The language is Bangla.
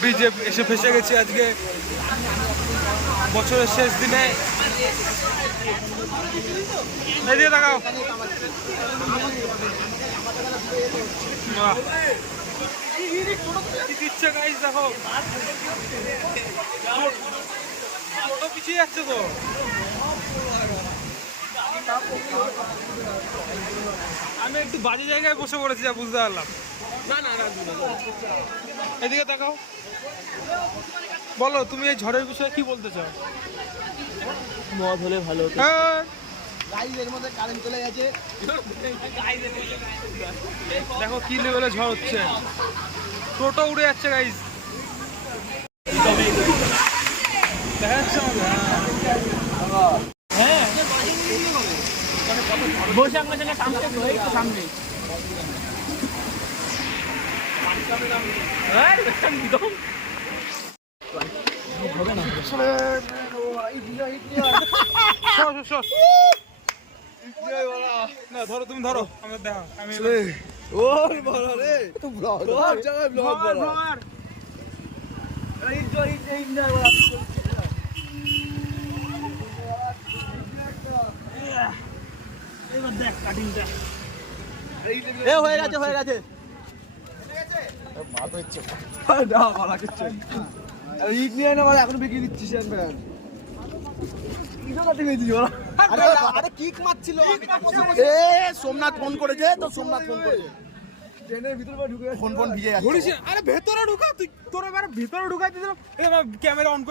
ব্রিজে এসে ফেসে গেছি আজকে বছরের শেষ দিনে। এদিকে তাকাও। কি দিচ্ছে গাইস দেখো, টোটো পিছিয়ে যাচ্ছে তো। আমি একটু বাজে জায়গায় বসে পড়েছি যা বুঝতে পারলাম। এদিকে তাকাও, বলো তুমি এই ঝড়ের বিষয়ে কি বলতে চাও? মদ হলে ভালো হতো। হ্যাঁ, এর মধ্যে কারেন্ট চলে গেছে। দেখো কি লেভেলে ঝড় হচ্ছে, টোটো উড়ে যাচ্ছে গাইস। দেখা যাচ্ছে হ্যাঁ বসে আপনার সঙ্গে সামনে একটু সামনে না, ধরো তুমি ধরো, আমরা দেখা আমি ওর বড় রে তো ব্লগ সব জায়গায় ব্লগ করা। এবার দেখ কাটিংটা এ হয়ে গেছে হয়ে গেছে। মাথা ইচ্ছে না বলা কিছু ইট নিয়ে না মানে এখন বিক্রি দিচ্ছিস ফ্যান আরে কিক মারছিল। এ সোমনাথ ফোন করেছে তো, সোমনাথ ফোন করেছে ট্রেনের ভিতরে ঢুকে ফোন ভিজে যাচ্ছে। আরে ভেতরে ঢুকা, তুই তোর এবার ভিতরে ঢুকাই দিলাম, ক্যামেরা অন